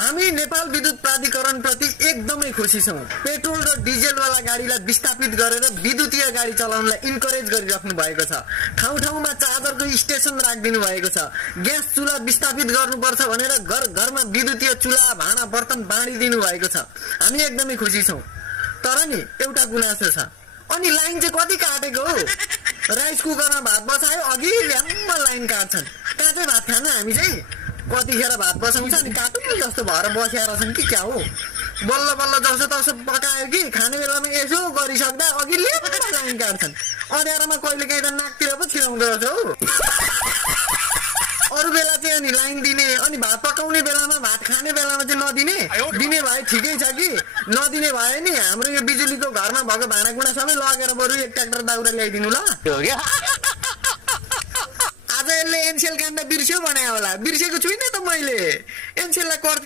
हामी नेपाल विद्युत प्राधिकरण प्रति एकदमै खुसी छौं। पेट्रोल र डिजेल वाला गाडीलाई विस्थापित गरेर विद्युतीय गाडी चलाउनलाई इन्करेज गरिराख्नु भएको छ। ठाउँ ठाउँमा चार्जरको स्टेसन राखिदिनु भएको छ। ग्यास चुल्हा विस्थापित गर्नुपर्छ भनेर घर घरमा विद्युतीय चुल्हा भाँडा बर्तन बाँडिदिनु भएको छ। हामी एकदमै खुसी छौं। तर नि एउटा गुनासो छ। अनि लाइन चाहिँ कति काटेको हो? राइस कुकरमा भात बसायो अघि ल्याम्म लाइन काट्छन्। कहाँ चाहिँ भात खान हामी चाहिँ कतिखेर भात बसाउँछ अनि काटुन जस्तो भएर बसेर छन् कि क्या हो? बल्ल बल्ल जसो तसो पकायो कि खाने बेलामा यसो गरिसक्दा अघि ल्याम्म लाइन काट्छन्। अँध्यारोमा कहिले काहीँ त नाकतिर पो छिराउँदो रहेछ हौ। अरू बेला चाहिँ अनि लाइन दिने अनि भात पकाउने बेलामा भात खाने बेलामा चाहिँ नदिने। दिने भए ठिकै छ कि नदिने भए नि हाम्रो यो बिजुलीको घरमा भएको भाँडाकुँडा सबै लगेर बरु एक ट्र्याक्टर दाउरा ल्याइदिनु ल। आज यसले एनसेल काण्ड बिर्स्यो भने होला। बिर्सेको छुइनँ त मैले। एनसेललाई